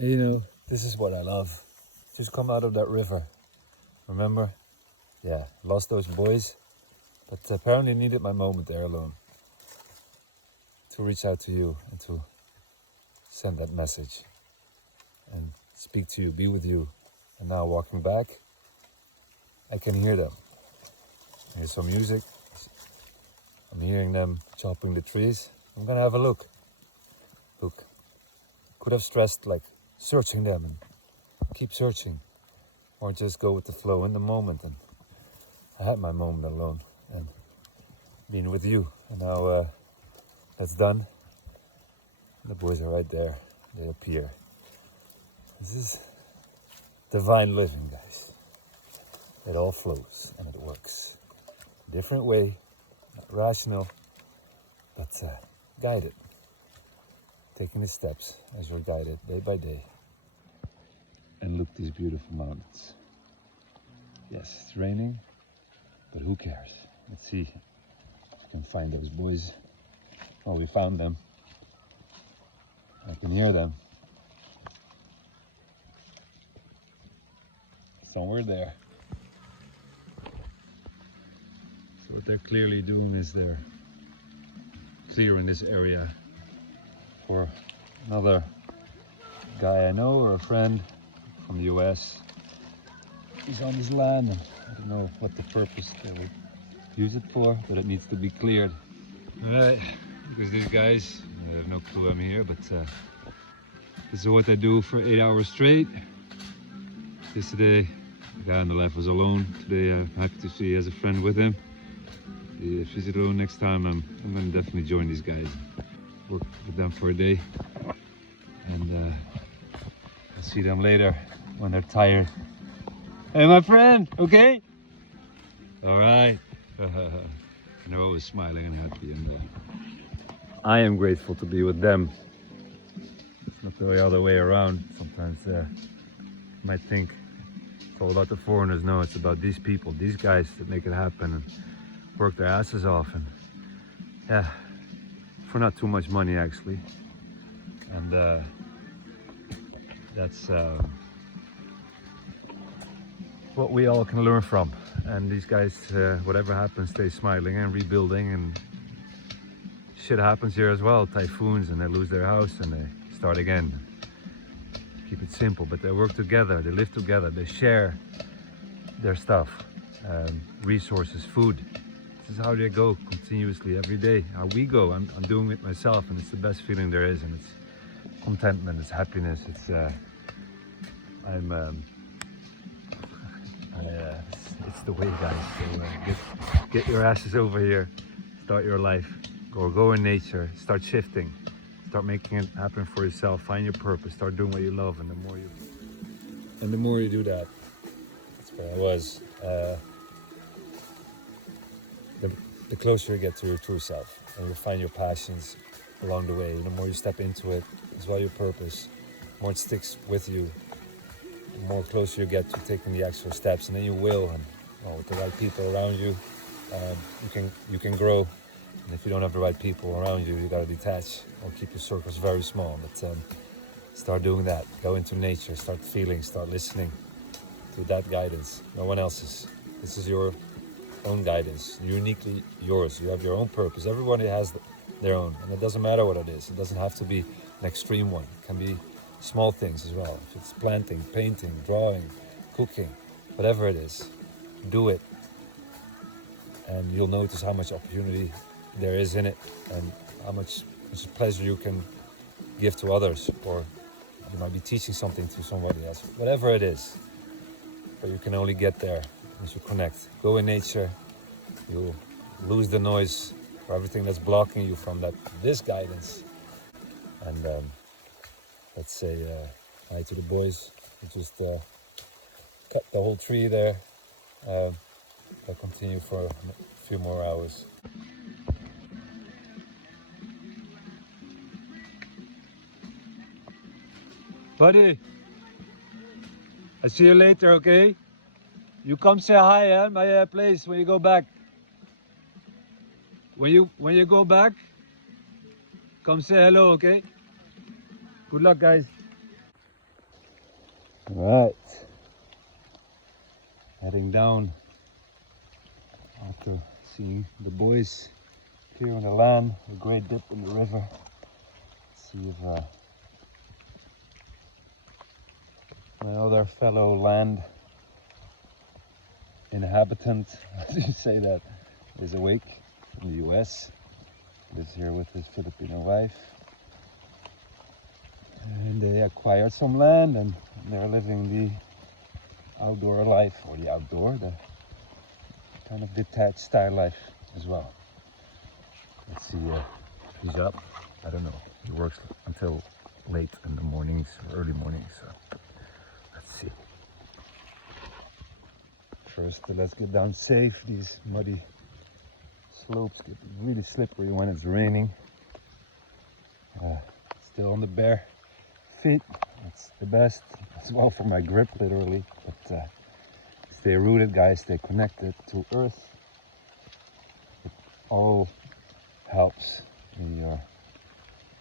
And you know, this is what I love. Just come out of that river. Remember? Yeah, lost those boys, but apparently needed my moment there alone to reach out to you and to send that message and speak to you, be with you. And now walking back, I can hear them. I hear some music. I'm hearing them chopping the trees. I'm gonna have a look. Look, could have stressed like searching them and keep searching, or just go with the flow in the moment. And I had my moment alone and being with you. And now that's done. The boys are right there. They appear. This is divine living, guys. It all flows and it works. Different way, not rational, but guided. Taking the steps as you're guided day by day. And look, these beautiful mountains. Yes, it's raining, but who cares? Let's see if we can find those boys. Oh, we found them. I can hear them. Somewhere there. So what they're clearly doing is they're clearing this area for another guy I know or a friend from the US. He's on his land. I don't know what the purpose they would use it for, but it needs to be cleared. Alright, because these guys, I have no clue I'm here, but this is what I do for 8 hours straight. Yesterday, the guy on the left was alone. Today I'm happy to see he has a friend with him. If he's alone next time, I'm going to definitely join these guys. Work with them for a day. And I'll see them later when they're tired. Hey, my friend, okay? All right. And they're always smiling and happy. And I am grateful to be with them. It's not the other way around. Sometimes you might think it's all about the foreigners. No, it's about these people, these guys that make it happen and work their asses off. And yeah, for not too much money actually. And that's what we all can learn from. And these guys, whatever happens, stay smiling and rebuilding. And shit happens here as well, typhoons, and they lose their house and they start again. Keep it simple, but they work together, they live together, they share their stuff, resources, food. This is how they go continuously every day. How we go. I'm doing it myself, and it's the best feeling there is. And it's contentment, it's happiness. It's it's the way, guys. So get your asses over here, start your life, go in nature, start shifting, start making it happen for yourself. Find your purpose, start doing what you love, and the more you do that, that's where I was. The closer you get to your true self, and you find your passions along the way. The more you step into it, as well your purpose, the more it sticks with you, the more closer you get to taking the actual steps, and then you will. And with the right people around you, you can grow. And if you don't have the right people around you, you gotta detach or keep your circles very small. But start doing that. Go into nature. Start feeling. Start listening to that guidance. No one else's. This is your own guidance, uniquely yours. You have your own purpose. Everybody has their own, and it doesn't matter what it is. It doesn't have to be an extreme one. It can be small things as well. If it's planting, painting, drawing, cooking, whatever it is, do it, and you'll notice how much opportunity there is in it, and how much pleasure you can give to others, or you might be teaching something to somebody else. Whatever it is, but you can only get there as you connect. Go in nature, you'll lose the noise for everything that's blocking you from this guidance. And let's say hi to the boys who just cut the whole tree there. I'll continue for a few more hours. Buddy, I'll see you later, okay? You come say hi at my place when you go back. When you go back, come say hello, okay? Good luck, guys. Right, heading down after seeing the boys here on the land, a great dip in the river. Let's see if my other fellow land inhabitant, as you say that, is awake from the US. Lives here with his Filipino wife. And they acquired some land and they're living the outdoor life, or the kind of detached style life as well. Let's see if he's up. I don't know. He works until late in the mornings or early mornings. So let's see. First, let's get down safe. These muddy slopes get really slippery when it's raining. Still on the bare feet. That's the best as well for my grip, literally. But stay rooted, guys. Stay connected to earth. It all helps in your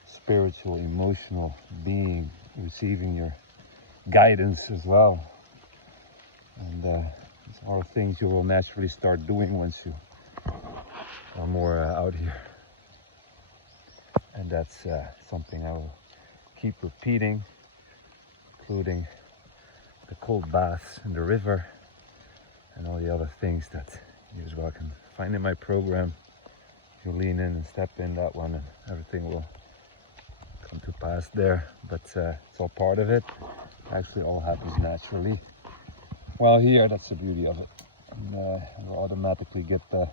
spiritual, emotional being, receiving your guidance as well. And these are things you will naturally start doing once you are more out here. And that's something I will keep repeating, including the cold baths in the river and all the other things that you as well can find in my program. You lean in and step in that one and everything will come to pass there. But it's all part of it. Actually, all happens naturally. Well, here, that's the beauty of it. And you'll automatically get the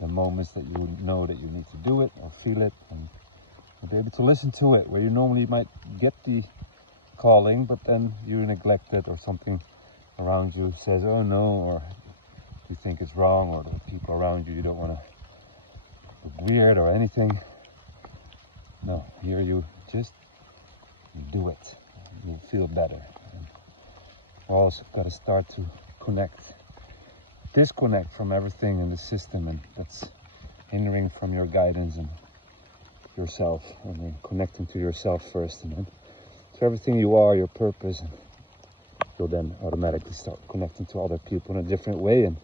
moments that you know that you need to do it or feel it, and you'll be able to listen to it, where you normally might get the calling, but then you neglect it, or something around you says, oh no, or you think it's wrong, or the people around you don't want to look weird or anything. No, here you just do it. You'll feel better. And you also got to start to disconnect from everything in the system, and that's hindering from your guidance and yourself, and then connecting to yourself first, and then to everything you are, your purpose, and you'll then automatically start connecting to other people in a different way. And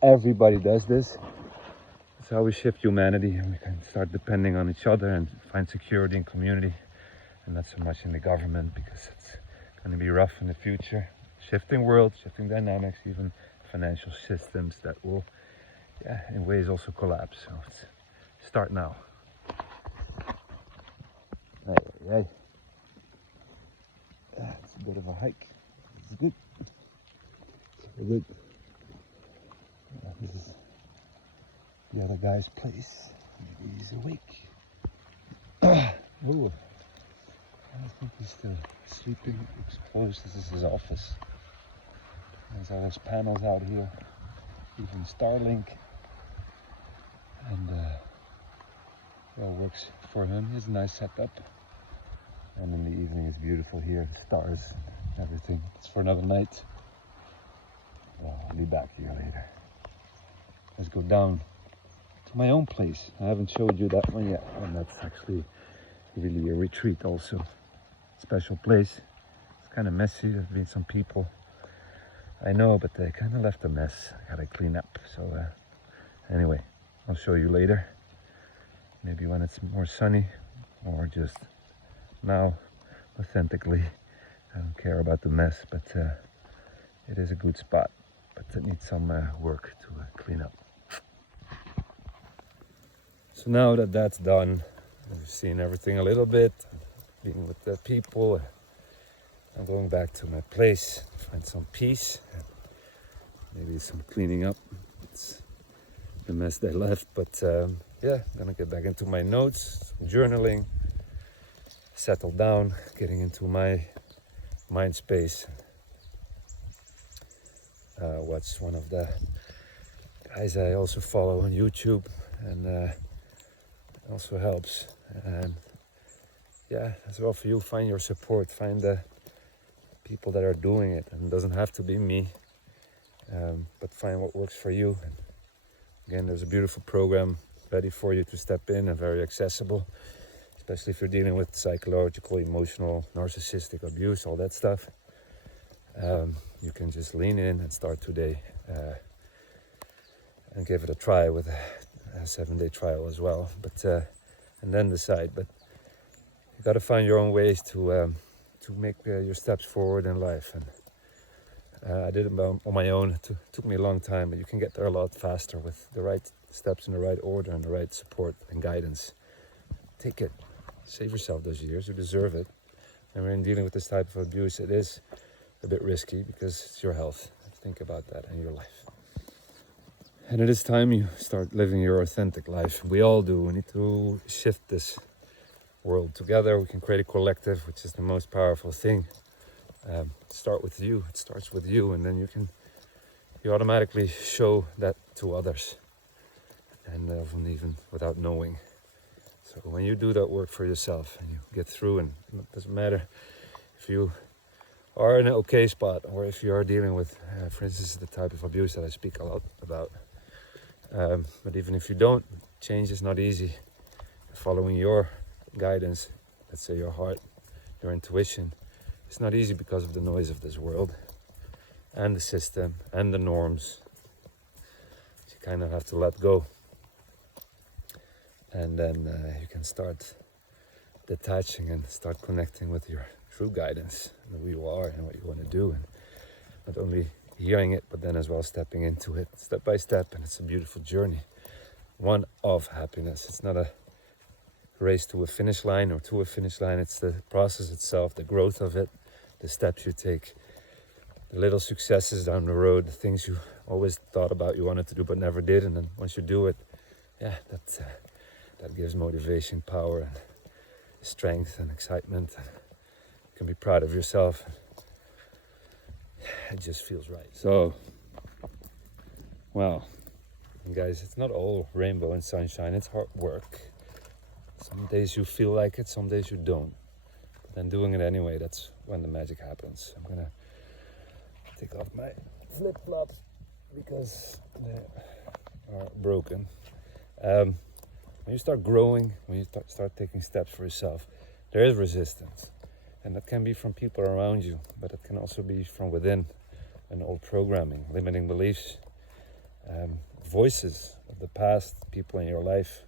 everybody does this. That's how we shift humanity, and we can start depending on each other and find security in community, and not so much in the government, because it's going to be rough in the future. Shifting world, shifting dynamics, even financial systems that will, in ways also collapse. So let's start now. Hey. It's a bit of a hike. It's good. It's very good. This is the other guy's place. Maybe he's awake. Oh, I think he's still sleeping. Looks closed. This is his office. There's all those panels out here, even Starlink, and well, works for him. He has a nice setup, and in the evening it's beautiful here, stars, everything. It's for another night. Well, I'll be back here later. Let's go down to my own place. I haven't showed you that one yet, and that's actually really a retreat also. Special place. It's kind of messy. There's been some people, I know, but they kind of left a mess. I gotta clean up. So anyway, I'll show you later. Maybe when it's more sunny, or just now, authentically. I don't care about the mess, but it is a good spot. But it needs some work to clean up. So now that that's done, I've seen everything a little bit, being with the people, I'm going back to my place to find some peace, maybe some cleaning up. It's the mess they left, but yeah, I'm gonna get back into my notes, some journaling, settle down, getting into my mind space. Watch one of the guys I also follow on YouTube, and it also helps. And yeah, as well for you, find your support, find the people that are doing it, and it doesn't have to be me, but find what works for you. And again, there's a beautiful program ready for you to step in, and very accessible, especially if you're dealing with psychological, emotional, narcissistic abuse, all that stuff. you can just lean in and start today and give it a try with a 7-day trial as well. But and then decide. But you got to find your own ways to make your steps forward in life. And I did it on my own. It took me a long time, but you can get there a lot faster with the right steps in the right order and the right support and guidance. Take it. Save yourself those years. You deserve it. And when dealing with this type of abuse, it is a bit risky because it's your health. Think about that in your life. And it is time you start living your authentic life. We all do. We need to shift this world together. We can create a collective, which is the most powerful thing. Start with you. It starts with you, and then you automatically show that to others, and often even without knowing. So when you do that work for yourself and you get through, and it doesn't matter if you are in an okay spot or if you are dealing with, for instance, the type of abuse that I speak a lot about. But even if you don't, change is not easy. Following your guidance, let's say your heart, your intuition, it's not easy because of the noise of this world and the system and the norms. You kind of have to let go. And then you can start detaching and start connecting with your true guidance and who you are and what you want to do. And not only hearing it, but then as well stepping into it step by step. And it's a beautiful journey, one of happiness. It's not a race to a finish line or to a finish line. It's the process itself, the growth of it, the steps you take, the little successes down the road, the things you always thought about you wanted to do but never did. And then once you do it, that gives motivation, power, and strength and excitement. You can be proud of yourself. It just feels right. So, well, guys, it's not all rainbow and sunshine. It's hard work. Some days you feel like it, some days you don't. But then doing it anyway, that's when the magic happens. I'm gonna take off my flip-flops because they are broken. When you start growing, when you start taking steps for yourself, there is resistance. And that can be from people around you, but it can also be from within, an old programming, limiting beliefs, voices of the past, people in your life,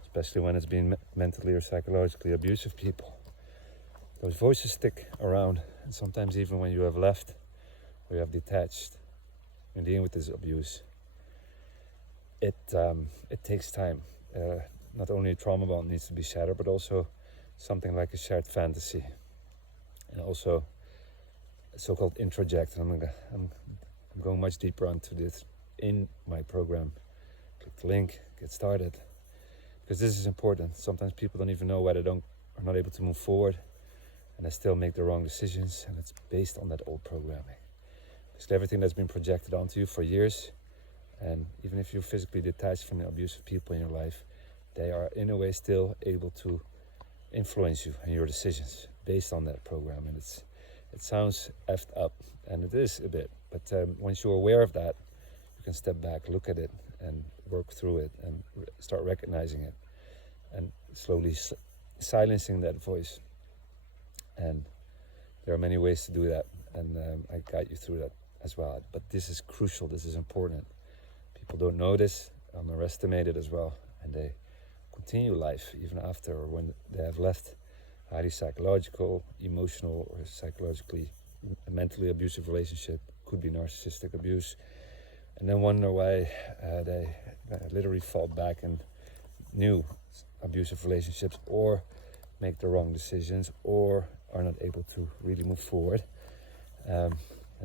especially when it's been mentally or psychologically abusive people. Those voices stick around, and sometimes even when you have left or you have detached and dealing with this abuse, it takes time. Not only a trauma bond needs to be shattered, but also something like a shared fantasy, and also a so-called introject. And I'm going much deeper onto this in my program. Click the link, get started, because this is important. Sometimes people don't even know why they are not able to move forward, and they still make the wrong decisions, and it's based on that old programming. Basically everything that's been projected onto you for years, and even if you're physically detached from the abusive people in your life, they are in a way still able to influence you and your decisions based on that program. And it sounds effed up, and it is a bit, but once you're aware of that, you can step back, look at it, and work through it, and start recognizing it, and slowly silencing that voice. And there are many ways to do that, and I guide you through that as well. But this is crucial, this is important. People don't know this, underestimate it as well, and they continue life even after or when they have left highly psychological, emotional, or psychologically, mentally abusive relationship. Could be narcissistic abuse, and then wonder why they literally fall back in new abusive relationships, or make the wrong decisions, or are not able to really move forward. And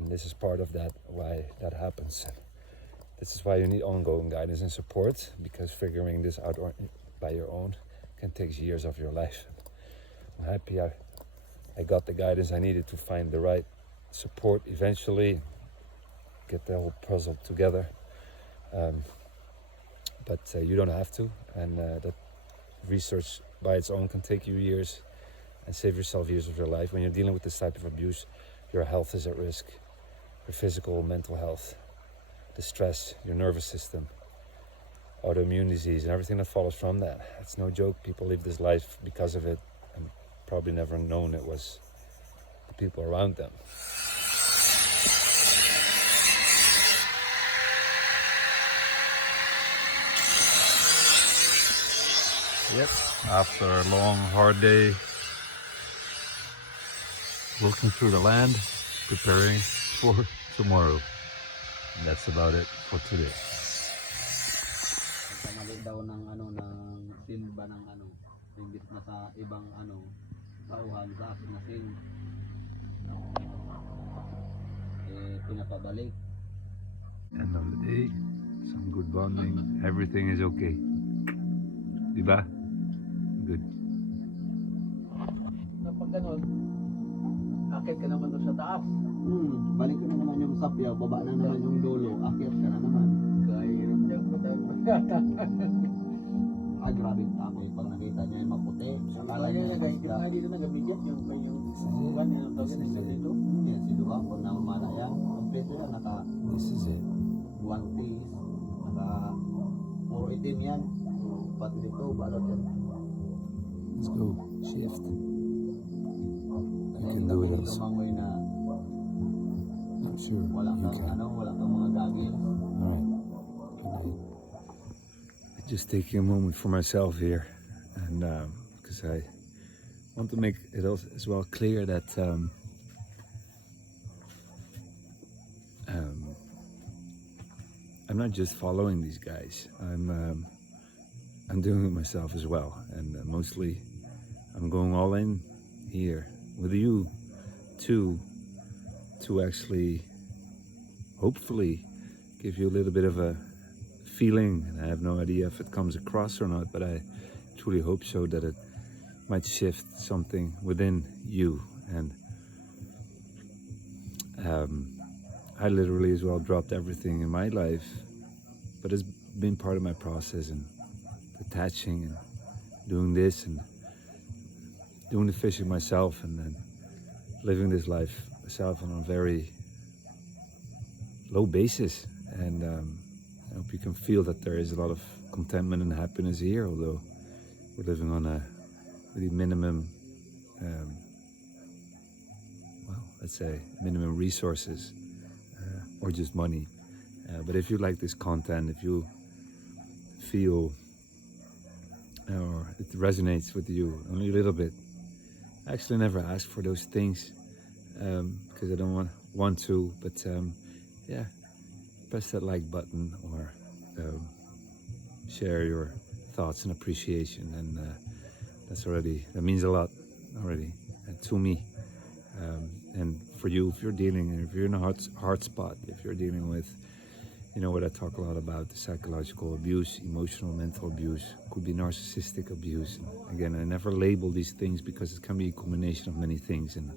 this is part of that, why that happens. This is why you need ongoing guidance and support, because figuring this out by your own can take years of your life. I'm happy I got the guidance I needed to find the right support eventually, get the whole puzzle together. But you don't have to, and that research by its own can take you years and save yourself years of your life. When you're dealing with this type of abuse, your health is at risk, your physical, mental health, the stress, your nervous system, autoimmune disease, and everything that follows from that. It's no joke. People live this life because of it, and probably never known it was the people around them. Yep, after a long, hard day, walking through the land, preparing for tomorrow. And that's about it for today. Kamali daw ng ng silba ng imbis na sa ibang tauhan sa akin na sil pinapabalik. End of the day, some good bonding, everything is okay. Diba? Good. Kapag ganun, akit ka naman doon sa taas. Balik ko na naman yung sapya, baba na naman yung dulo, akit ka na naman. Kahirap niya ko tayo. Grabe ako pag nakita niya yung maputi. Akala niya kahit na dito nagabidyak yung buwan yung tawagin nila dito. Yan, siluha ko na umana yan. Kompleto yan, This is it. one piece, puro itim yan. Pati dito, balot yan. Let's go. Shift. You can do it also. Lumangoy na Not sure. wala You kang can. wala kang mga gagil. Alright. Good night. Just taking a moment for myself here, and because I want to make it as well clear that I'm not just following these guys. I'm doing it myself as well, and mostly I'm going all in here with you too, to actually hopefully give you a little bit of a feeling, and I have no idea if it comes across or not, but I truly hope so, that it might shift something within you. And I literally as well dropped everything in my life, but it's been part of my process, and detaching and doing this and doing the fishing myself, and then living this life myself on a very low basis. And I hope you can feel that there is a lot of contentment and happiness here, although we're living on a really minimum, well, let's say minimum resources, or just money. But if you like this content, if you feel or it resonates with you only a little bit, I actually never ask for those things because I don't want to, but yeah, press that like button or share your thoughts and appreciation, and that means a lot already to me. And for you, if you're in a hard spot, if you're dealing with, what I talk a lot about, the psychological abuse, emotional, mental abuse, could be narcissistic abuse. And again, I never label these things because it can be a combination of many things, and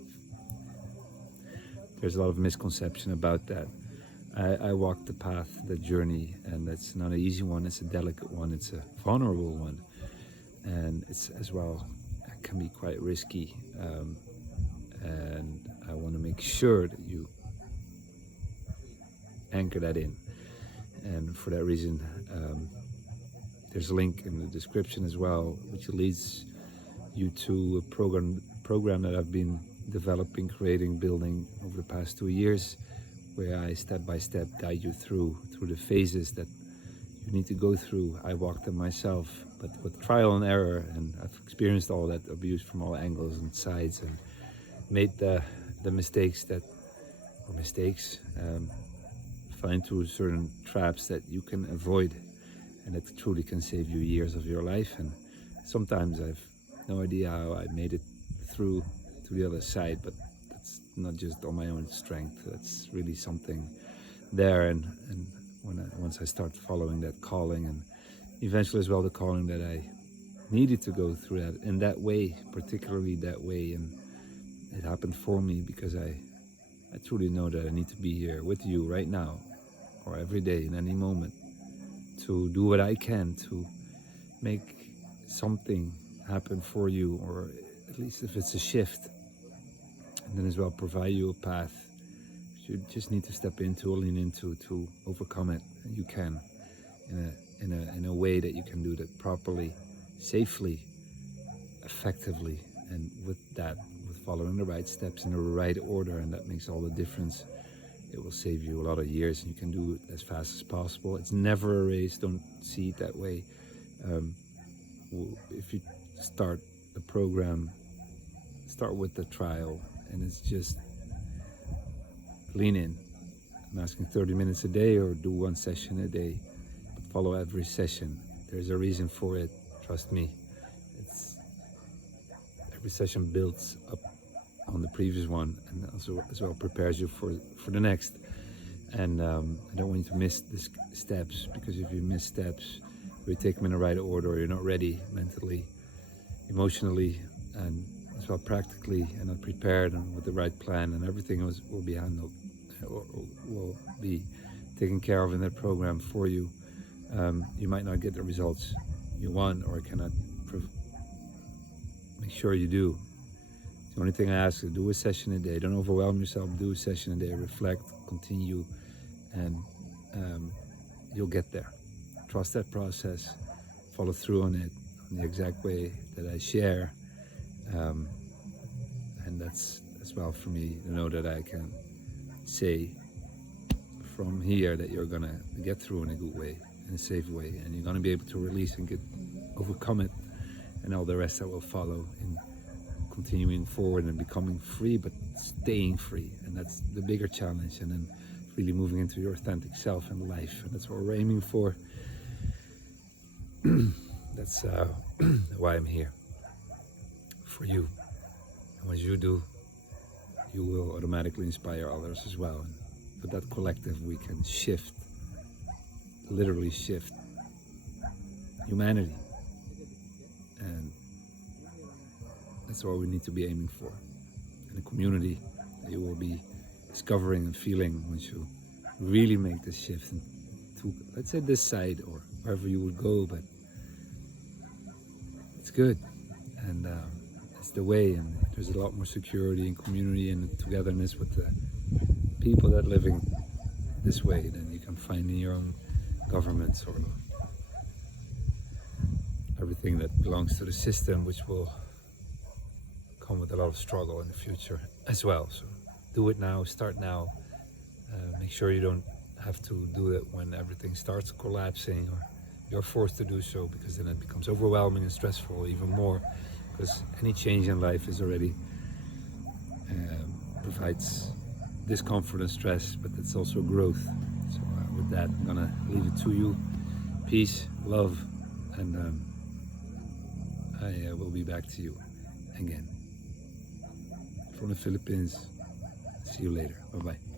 there's a lot of misconception about that. I walked the path, the journey, and it's not an easy one, it's a delicate one, it's a vulnerable one, and it's as well, it can be quite risky, and I want to make sure that you anchor that in. And for that reason, there's a link in the description as well, which leads you to a program that I've been developing, creating, building over the past 2 years, where I step by step guide you through the phases that you need to go through. I walked them myself, but with trial and error, and I've experienced all that abuse from all angles and sides, and made the mistakes fell into certain traps that you can avoid, and it truly can save you years of your life. And sometimes I've no idea how I made it through to the other side, but that's not just on my own strength, that's really something there. And once I start following that calling, and eventually as well the calling that I needed to go through that in that way, particularly that way, and it happened for me because I truly know that I need to be here with you right now, or every day, in any moment, to do what I can to make something happen for you, or at least if it's a shift, and then as well provide you a path you just need to step into or lean into to overcome it. And you can, in a way that you can do that properly, safely, effectively, and with following the right steps in the right order, and that makes all the difference. It will save you a lot of years, and you can do it as fast as possible. It's never a race, don't see it that way. if you start the program, start with the trial, and it's just lean in. I'm asking 30 minutes a day or do one session a day, but follow every session. There's a reason for it, trust me. It's every session builds up on the previous one, and also as well prepares you for the next. And I don't want you to miss these steps, because if you miss steps, or you take them in the right order, or you're not ready mentally, emotionally, and as well practically, and not prepared and with the right plan, and everything will be handled, or will be taken care of in that program for you. You might not get the results you want, or cannot make sure you do. The only thing I ask is do a session a day. Don't overwhelm yourself. Do a session a day. Reflect, continue, and you'll get there. Trust that process. Follow through on it in the exact way that I share. And that's as well for me to know that I can say from here that you're gonna get through in a good way, in a safe way, and you're gonna be able to release and overcome it, and all the rest that will follow in continuing forward and becoming free, but staying free. And that's the bigger challenge, and then really moving into your authentic self and life, and that's what we're aiming for. That's why I'm here, for you. And once you do, you will automatically inspire others as well. And with that collective, we can shift, literally shift humanity. And that's what we need to be aiming for. And a community that you will be discovering and feeling once you really make this shift to, let's say, this side or wherever you would go. But it's good, and it's the way, and there's a lot more security and community and togetherness with the people that are living this way than you can find in your own governments or everything that belongs to the system, which will come with a lot of struggle in the future as well. So do it now, start now. Make sure you don't have to do it when everything starts collapsing, or you're forced to do so, because then it becomes overwhelming and stressful even more, because any change in life is already provides discomfort and stress, but it's also growth. So with that, I'm gonna leave it to you. Peace, love, and I will be back to you again from the Philippines. See you later. Bye bye.